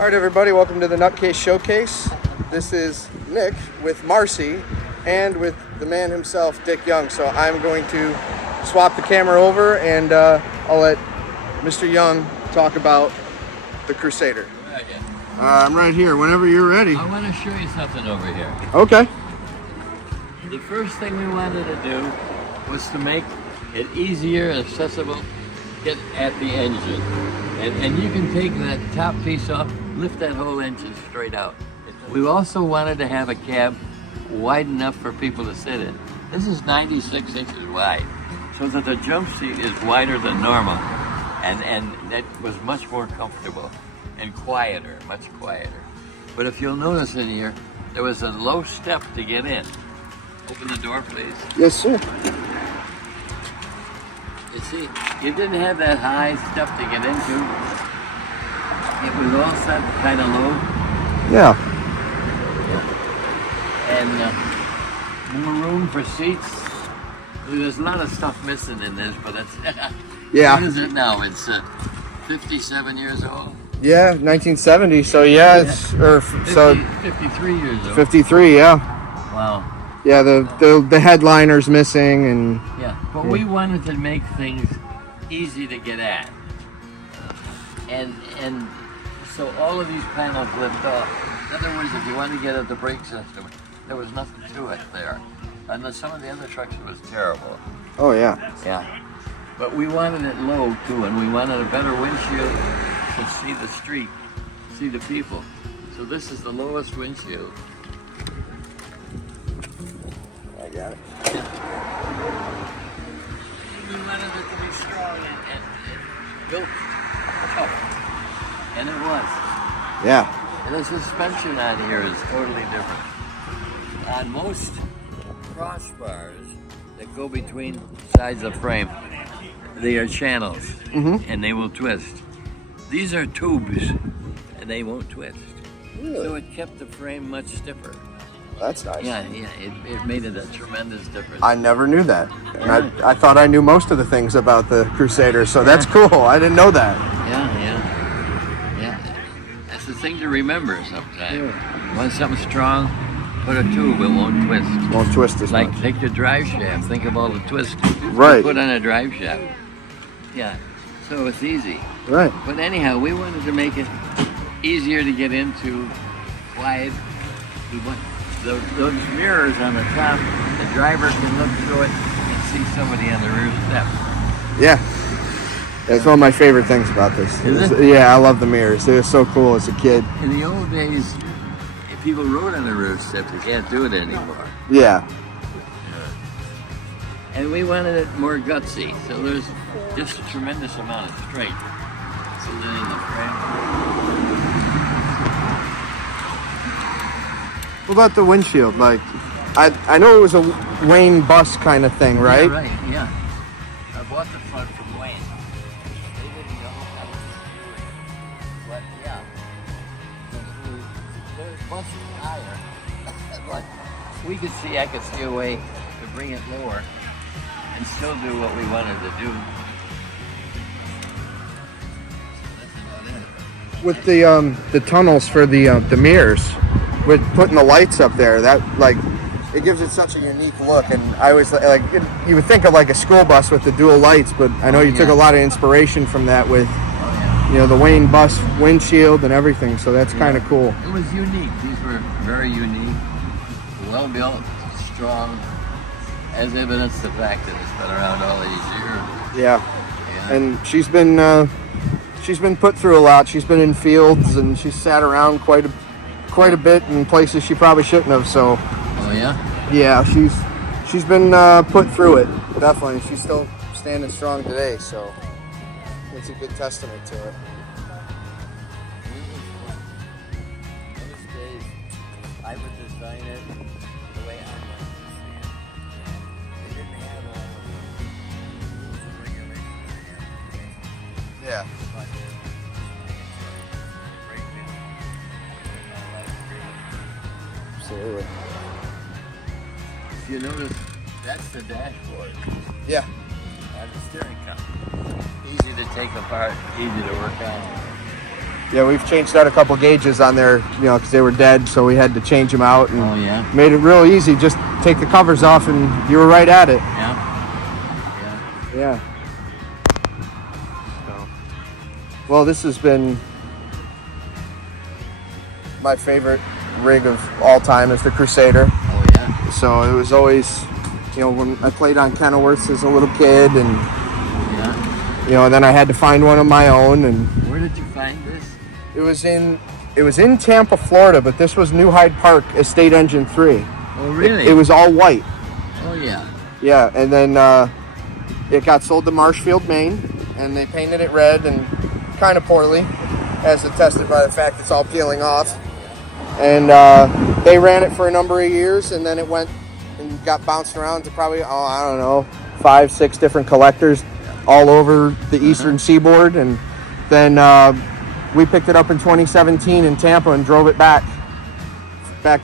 All right, everybody, welcome to the Nutcase Showcase. This is Nick with Marcie and with the man himself, Dick Young. So I'm going to swap the camera over and I'll let Mr. Young talk about the Crusader. I'm right here, whenever you're ready. I want to show you something over here. Okay. The first thing we wanted to do was to make it easier, accessible, get at the engine. And you can take that top piece off, lift that whole engine straight out. We also wanted to have a cab wide enough for people to sit in. This is 96 inches wide, so that the jump seat is wider than normal. And that was much more comfortable and quieter, much quieter. But if you'll notice in here, there was a low step to get in. Open the door, please. Yes, sir. You see, you didn't have that high step to get into. It was all set kind of low. Yeah. And more room for seats. There's a lot of stuff missing in this, but it's Yeah. What is it now? It's 57 years old. Yeah, 1970. So yeah, it's 53 years old. 53. Yeah. Wow. Yeah, the headliner's missing and. Yeah, but we wanted to make things easy to get at, and so all of these panels lift off. In other words, if you wanted to get at the brake system, there was nothing to it there. And some of the other trucks, it was terrible. Oh yeah. Yeah. But we wanted it low too, and we wanted a better windshield to see the street, see the people. So this is the lowest windshield. I got it. We wanted it to be strong and built tough. And it was. Yeah. And the suspension on here is totally different. On most crossbars that go between sides of the frame, they are channels, and they will twist. These are tubes, and they won't twist. Really? So it kept the frame much stiffer. That's nice. Yeah, it made it a tremendous difference. I never knew that. And I thought I knew most of the things about the Crusader, so that's cool. I didn't know that. Yeah. That's the thing to remember sometimes. You want something strong, put a tube, it won't twist. Won't twist as Like much. take the drive shaft, think of all the twists Right. you put on a drive shaft. Yeah, so it's easy. Right. But anyhow, we wanted to make it easier to get into, wide. We want those mirrors on the top, the driver can look through it and see somebody on the rear step. Yeah. That's one of my favorite things about this. Is it? Yeah, I love the mirrors. They were so cool as a kid. In the old days, if people rode on the rear step, you can't do it anymore. Yeah. And we wanted it more gutsy, so there's just a tremendous amount of strength. So then in the frame. What about the windshield? Like, I know it was a Wayne bus kind of thing, right? Yeah, right, yeah. I bought the front from Wayne. They didn't know how to do it. But yeah, they're much higher. But we could see, I could see a way to bring it lower and still do what we wanted to do. With the tunnels for the mirrors, with putting the lights up there, that like it gives it such a unique look. And I always like you would think of like a school bus with the dual lights, but I know you took a lot of inspiration from that with the Wayne bus windshield and everything. So that's kind of cool. It was unique. These were very unique, well built, strong, as evidence the fact that it's been around all these years. Yeah. And she's been put through a lot. She's been in fields and she's sat around quite a bit in places she probably shouldn't have. So. Oh yeah. Yeah, she's been put through it, definitely. She's still standing strong today, so it's a good testament to it. Those days, I would design it the way I wanted to see it. They didn't have all the rules and regulations they have today. Yeah. But Absolutely. if you notice, that's the dashboard Yeah. and the steering column. Easy to take apart, easy to work on. Yeah, we've changed out a couple gauges on there, because they were dead, so we had to change them out. And Oh, yeah. made it real easy. Just take the covers off, and you were right at it. Yeah. Yeah. So, well, this has been my favorite rig of all time is the Crusader. Oh, yeah. So it was always, when I played on Kenilworths as a little kid, and Yeah. then I had to find one of my own. And Where did you find this? it was in Tampa, Florida, but this was New Hyde Park Estate Engine 3. Oh, really? It was all white. Oh, yeah. Yeah, and then it got sold to Marshfield, Maine, and they painted it red, and kind of poorly, as attested by the fact it's all peeling off. And they ran it for a number of years, and then it went and got bounced around to probably, I don't know, 5-6 different collectors all over the eastern seaboard. And then we picked it up in 2017 in Tampa and drove it back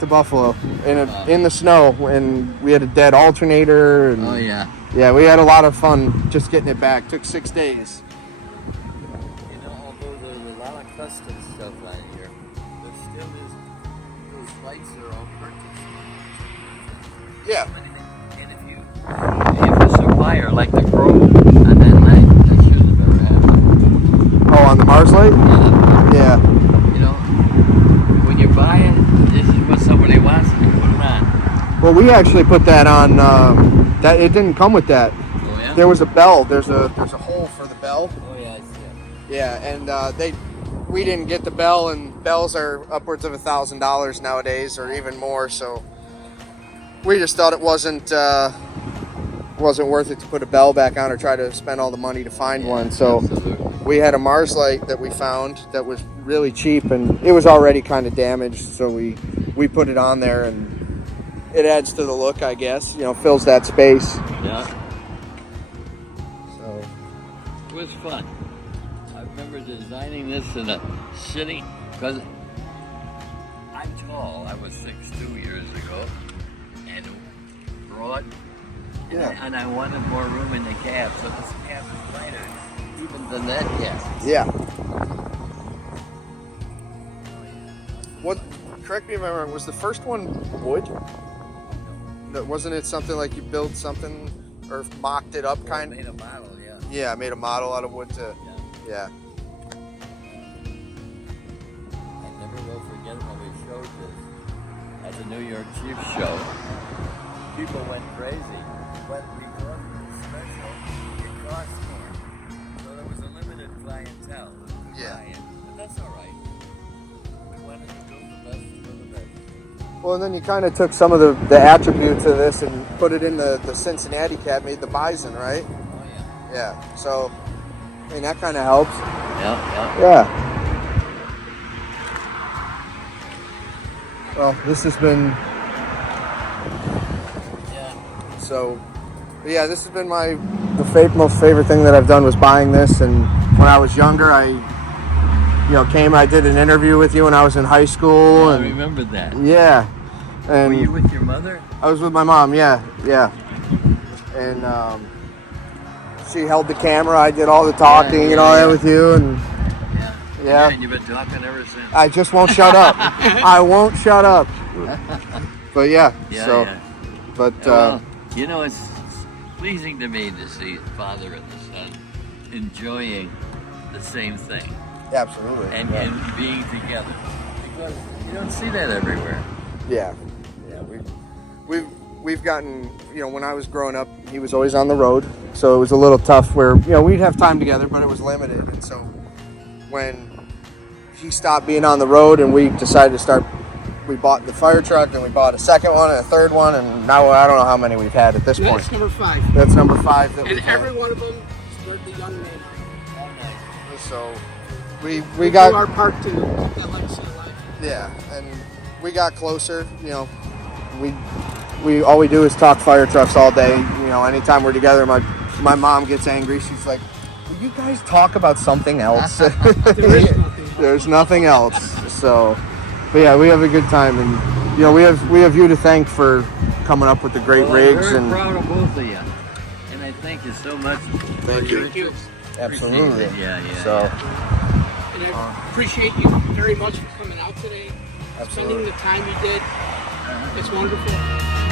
to Buffalo in the snow, and we had a dead alternator. And Oh, yeah. yeah, we had a lot of fun just getting it back. Took 6 days. Although there's a lot of custom stuff on here, there still is, those lights are all purchased. Yeah. And if a supplier like the Grove on that night, that should have ever happened. Oh, on the Mars light? Yeah. When you're buying, this is what somebody wants, and you put it on. Well, we actually put that on. That it didn't come with that. Oh, yeah? There was a bell. There's a hole for the bell. Oh, yeah, I see it. Yeah, and we didn't get the bell, and bells are upwards of $1,000 nowadays, or even more. So we just thought it wasn't worth it to put a bell back on or try to spend all the money to find one. So Absolutely. we had a Mars light that we found that was really cheap, and it was already kind of damaged. So we put it on there, and it adds to the look, I guess. Fills that space. Yeah. So It was fun. I remember designing this in a city, because I'm tall. I was 6'2" years ago, and broad. Yeah. And I wanted more room in the cab, so this cab is lighter even than that cab. yeah. What? Correct me if I'm wrong. Was the first one wood? Wasn't it something like you built something or mocked it up, kind of? Made a model, yeah. Yeah, I made a model out of wood to. Yeah. I never will forget when we showed this at the New York Chief show. People went crazy. But we brought it special, it cost more. So there was a limited clientele that could Yeah. buy it. But that's all right. We wanted to do the best for the best. Well, and then you kind of took some of the attributes of this and put it in the Cincinnati cab, made the Bison, right? Oh, yeah. Yeah. So, I mean, that kind of helps. Yeah. Yeah. Well, this has been. Yeah. So, but yeah, this has been most favorite thing that I've done was buying this. And when I was younger, I did an interview with you when I was in high school. I And remember that. yeah, and Were you with your mother? I was with my mom. Yeah. And she held the camera. I did all the talking and all that with you. And yeah, And you've been talking ever since. I just won't shut up. I won't shut up. But yeah. But Well, it's pleasing to me to see father and the son enjoying the same thing absolutely. and being together, because you don't see that everywhere. Yeah. We've gotten, when I was growing up, he was always on the road, so it was a little tough where, we'd have time together, but it was limited. And so when he stopped being on the road and we decided to we bought the fire truck, and we bought a second one and a third one, and now I don't know how many we've had at this point. That's number 5. That's number 5. That And we've had. every one of them is for the young man. So we Do got our part to keep that legacy alive. yeah, and we got closer. We all we do is talk fire trucks all day. Anytime we're together, my mom gets angry. She's like, "Will you guys talk about something else?" There is nothing. There's nothing else. So, but yeah, we have a good time, and we have you to thank for coming up with the great rigs. I'm And very proud of both of you, and I thank you so much. Thank you. Richard. Absolutely. Yeah. So, And I appreciate you very much for coming out today, Absolutely. spending the time you did. It's wonderful.